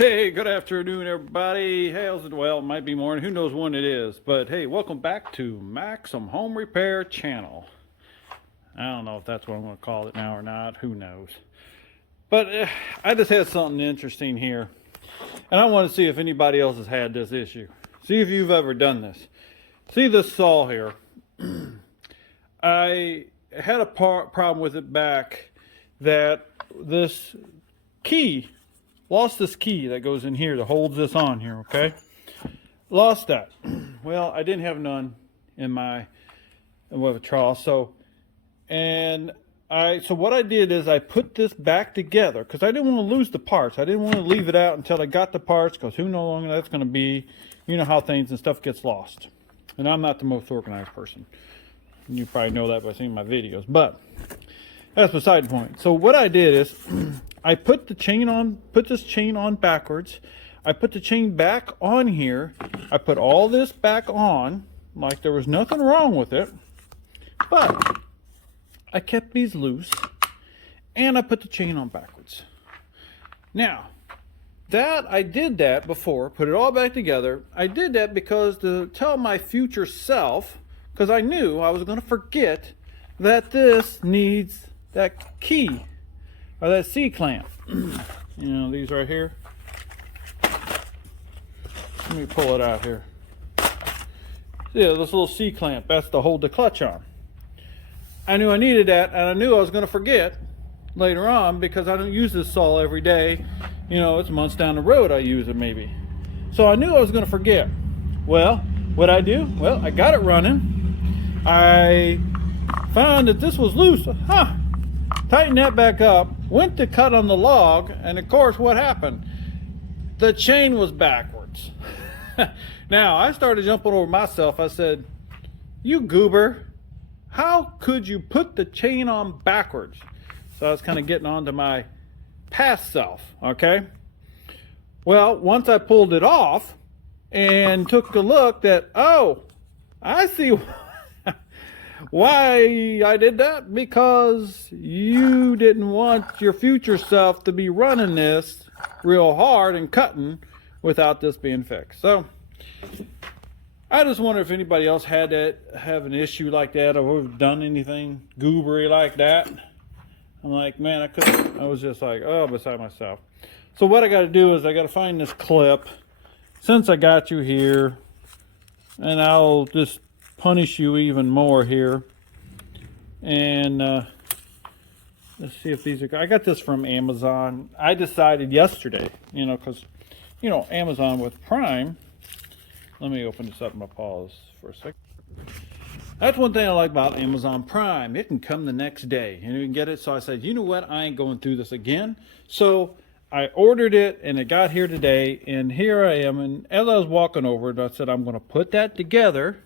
Hey, good afternoon, everybody. How's it? Well, it might be morning. Who knows when it is? But hey, welcome back to Maxim Home Repair Channel. I don't know if that's what I'm going to call it now or not. Who knows? But I just had something interesting here. And I want to see if anybody else has had this issue. See if you've ever done this. See this saw here. I had a problem with it back that this key, lost this key that goes in here that holds this on here, okay? Lost that. Well, I didn't have none in my trough, so what I did is I put this back together because I didn't want to lose the parts. I didn't want to leave it out until I got the parts because who knows how long that's going to be. You know how things and stuff gets lost. And I'm not the most organized person. You probably know that by seeing my videos, but that's beside the point. So what I did is I put this chain on backwards. I put the chain back on here. I put all this back on like there was nothing wrong with it, but I kept these loose and I put the chain on backwards. Now, I did that before, put it all back together. I did that because to tell my future self, because I knew I was going to forget that this needs that key or that C-clamp. You know, these right here. Let me pull it out here. Yeah, this little C-clamp, that's to hold the clutch on. I knew I needed that, and I knew I was going to forget later on because I don't use this saw every day. You know, it's months down the road I use it maybe. So I knew I was going to forget. Well, what'd I do? Well, I got it running. I found that this was loose. Tighten that back up, went to cut on the log, and of course what happened? The chain was backwards. Now I started jumping over myself. I said, you goober, how could you put the chain on backwards? So I was kind of getting on to my past self, okay? Well, once I pulled it off and took a look that, oh, I see why I did that, because you didn't want your future self to be running this real hard and cutting without this being fixed. So I just wonder if anybody else have an issue like that or done anything goobery like that. I'm like, man, I was just like, oh, beside myself. So what I got to do is I got to find this clip since I got you here, and I'll just punish you even more here. And let's see if these are, I got this from Amazon. I decided yesterday, you know, because, you know, Amazon with Prime. Let me open this up and pause for a second. That's one thing I like about Amazon Prime. It can come the next day and you can get it. So I said, you know what? I ain't going through this again. So I ordered it and it got here today. And here I am. And as I was walking over it, I said, I'm going to put that together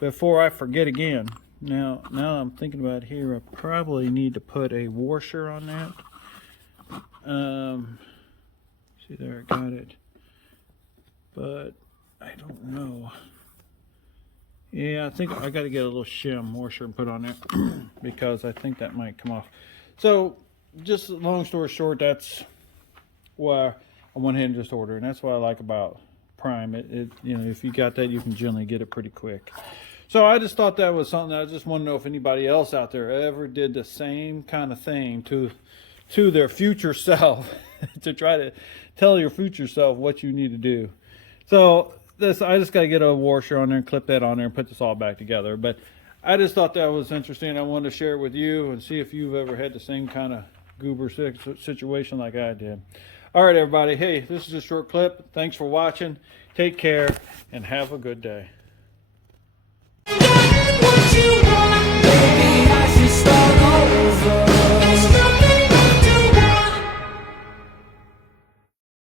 before I forget again. Now I'm thinking about here, I probably need to put a washer on that. See there, I got it. But I don't know. Yeah, I think I got to get a little shim washer and put on there because I think that might come off. So, just long story short, that's why I went ahead and just ordered, and that's what I like about Prime. It you know, if you got that, you can generally get it pretty quick. So I just thought that was something. I just want to know if anybody else out there ever did the same kind of thing to their future self to try to tell your future self what you need to do. So I just got to get a washer on there and clip that on there and put this all back together. But I just thought that was interesting. I wanted to share it with you and see if you've ever had the same kind of goober situation like I did. All right, everybody. Hey, this is a short clip. Thanks for watching. Take care and have a good day.